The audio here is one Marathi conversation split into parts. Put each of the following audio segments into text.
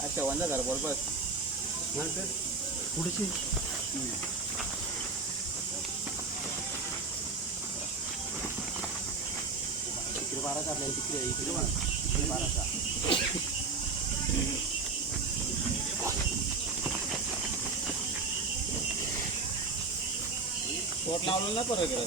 अच्छा वंदा घर बरोबर पुढची इकडे 12 आपल्या इकडे 12 पोट लावलं ना परत गेलं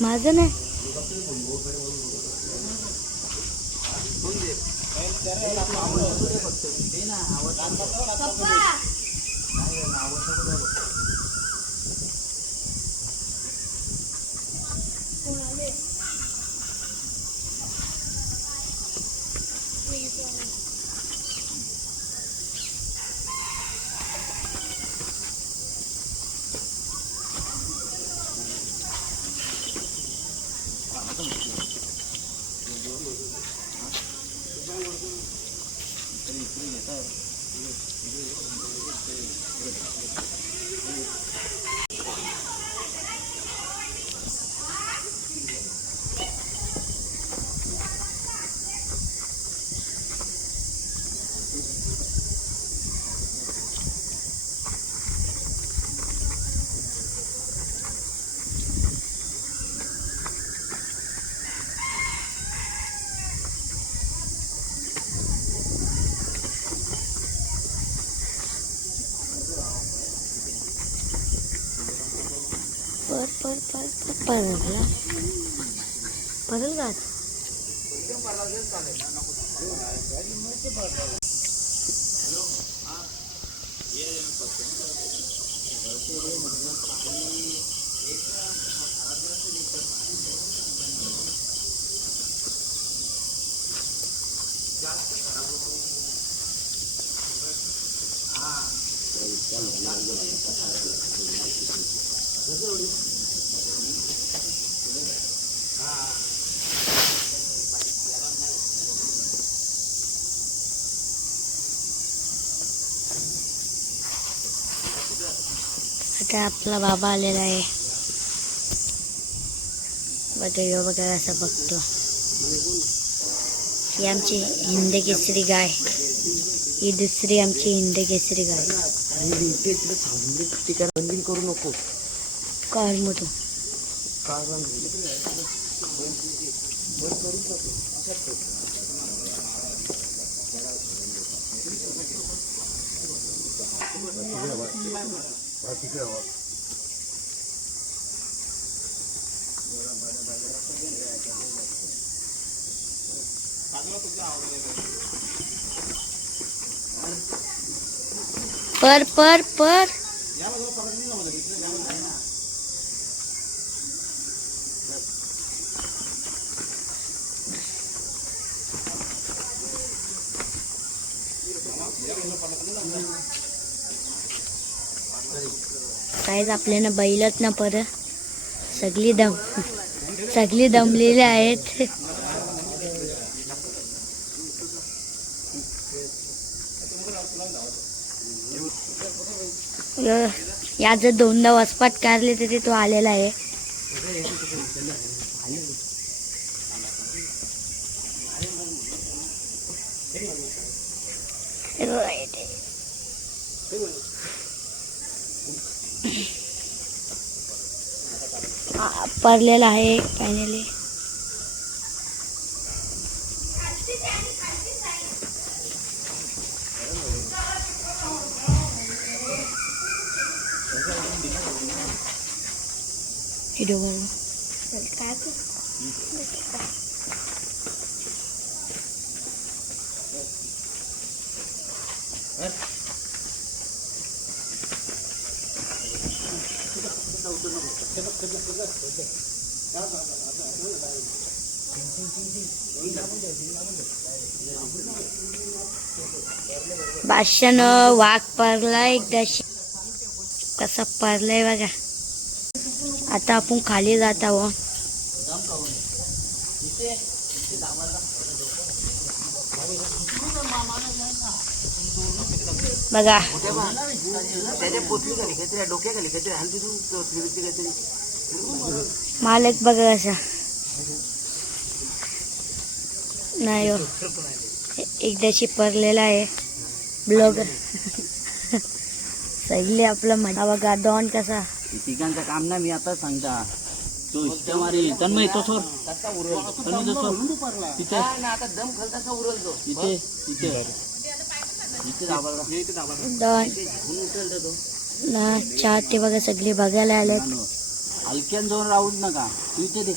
माझं नाही परल का आता आपला बाबा आलेला आहे बघा बघा असं बघतो ही आमची हिंद केसरी गाय ही दुसरी आमची हिंद केसरी गाय करू नको कार मोठो पर पर पर काहीच आपल्याला बैलच ना पर सगळी दमलेली आहेत या जर दोनदा वसपाट काढले तरी तो आलेला आहे परलेला आहे फायनली व्हिडिओ बादशानं वाघ पारलाय एकदाशी. कसा पारलाय बघा. आता आपण खाली जात आहोत. बघा मालक बघा कसा नाही हो एकदाशी परलेला आहे ब्लॉगर. सगळे आपलं मजा बघा. डॉन कसा तिघांचं काम ना मी आता सांगता तो इष्ट मारी तन्मय तो सोर तन्मय तो सोर तिथे आता दम खालता उरलतो इथे इथे इथे दाबाला इथे दाबाला डॉन ना चाहते बघा सगळे बघायला आले. हलक्यान जाऊन राहू नका तू इथे दे.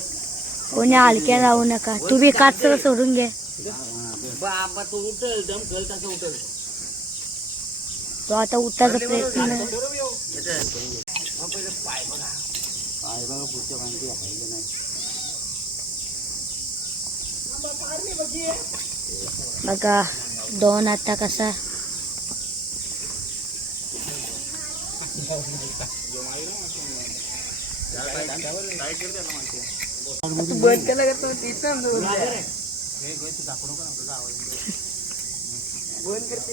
कोणी हलक्या राहू नका. तू बी काच सोडून घे. बाबा तू उठल दम खालता उठल. तो आता उठायचा प्रयत्न नाही. पाय बघा पुढच्या माहिती पाहिजे नाही. बघा डॉन आता कसा बंद केला का तो बंद करते.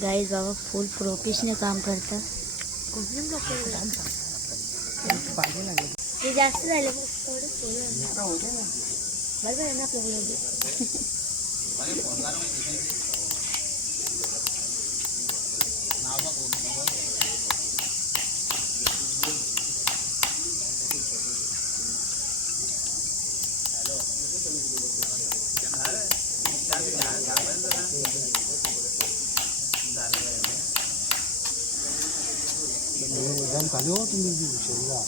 गाईज बाबा फुल प्रोफेशनल काम करतात. ते जास्त झालं बघा ना प्रॉब्लेम. खाली हो तुम्ही शरीरा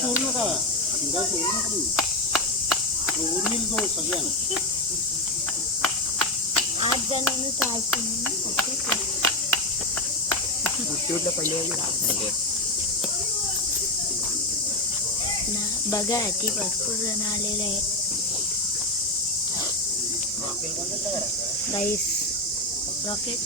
सोडू नका उरलील तो सगळ्यांना 8 जणांनी बघा ती भरपूर जण आलेले आहेत गाईस. रॉकेट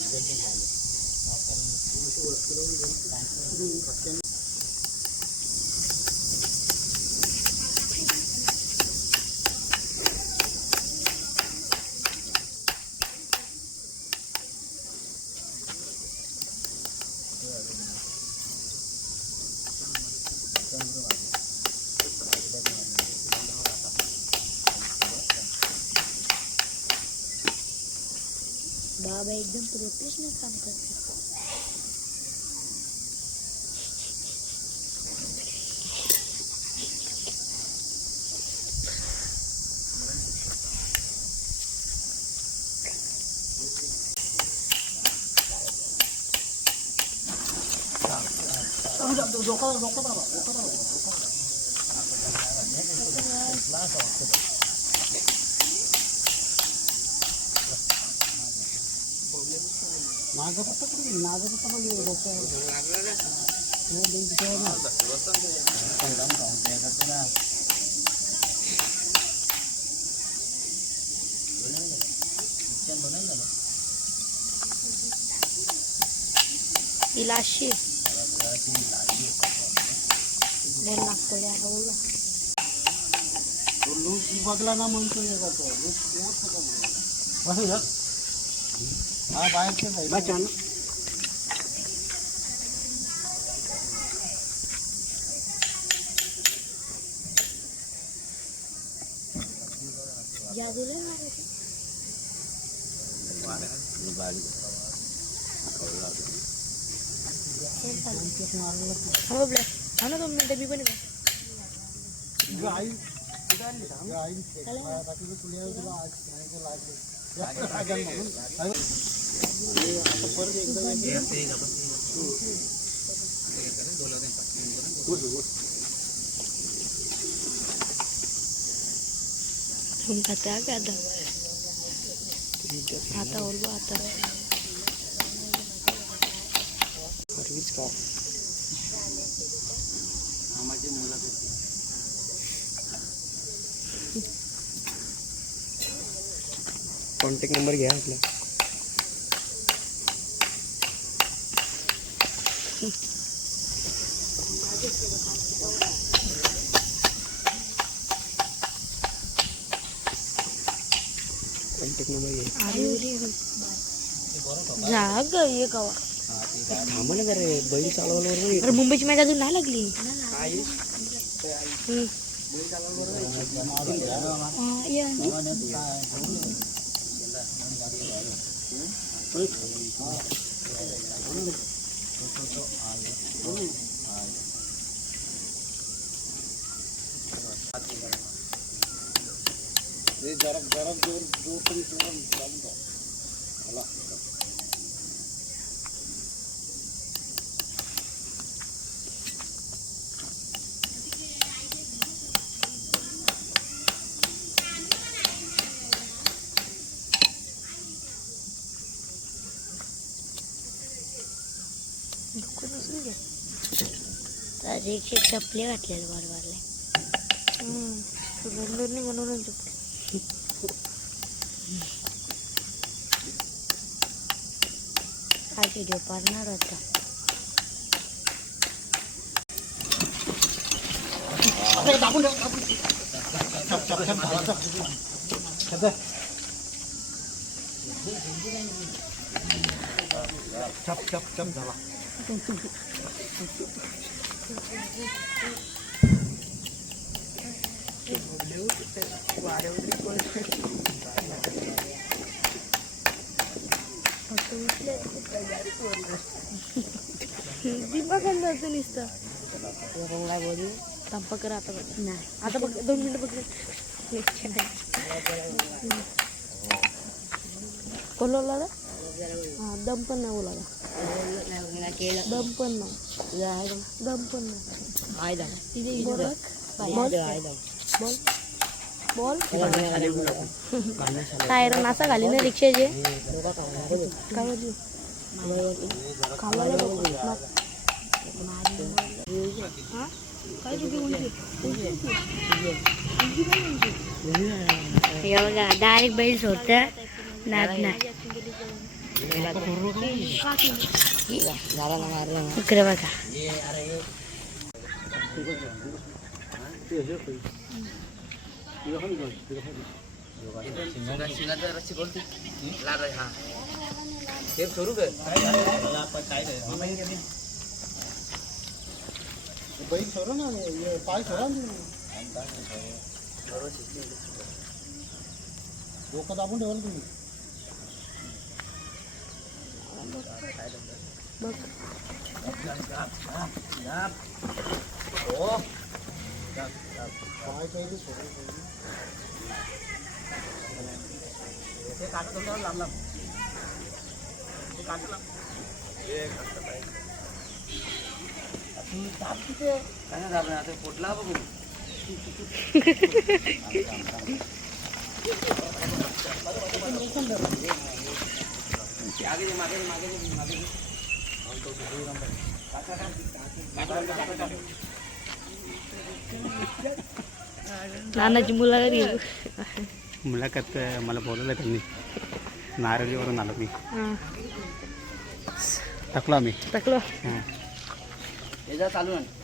बाबा एकदम प्रोफेशनल काम करते. इलाशी बघला ना म्हणतो हा बाहेर दोन मिनिटं मी पण आता बोलबो आता कॉन्टॅक्ट नंबर घ्या आपला. कॉन्टॅक्ट नंबर घ्या. जाग ये कवा थांबा ना जरा बैल चालवायला बरोबर. अरे मुंबईची मॅच अजून नाही लागली. एक चपले घातलेले बरोबरले बंदूरने म्हणून काय व्हिडिओ पाडणार होता. चप चप चप झाला. दिमाखांना असं नुसतं पकड आता नाही आता बघ 2 मिनिटं पकड बोलवला हा दम पण नाही बोलायला. दम पण नाही दम पण नाही. बोल टायर नासा घाली ना रिक्षाचे काय बघा डायरेक्ट बैल सोडत नाद नाही. इकडे बघा बैल सोडा ना पाय सोडा डोकं दाबून ठेवाल तुम्ही. बघ काय झालं आता पोटला बघू नानाची मुलाखत घेऊ. मुलाखत मला बोलवलं त्यांनी. नारळीवरून आलो मी. हां टाकलो आम्ही. टाकलो. हां चालू आहे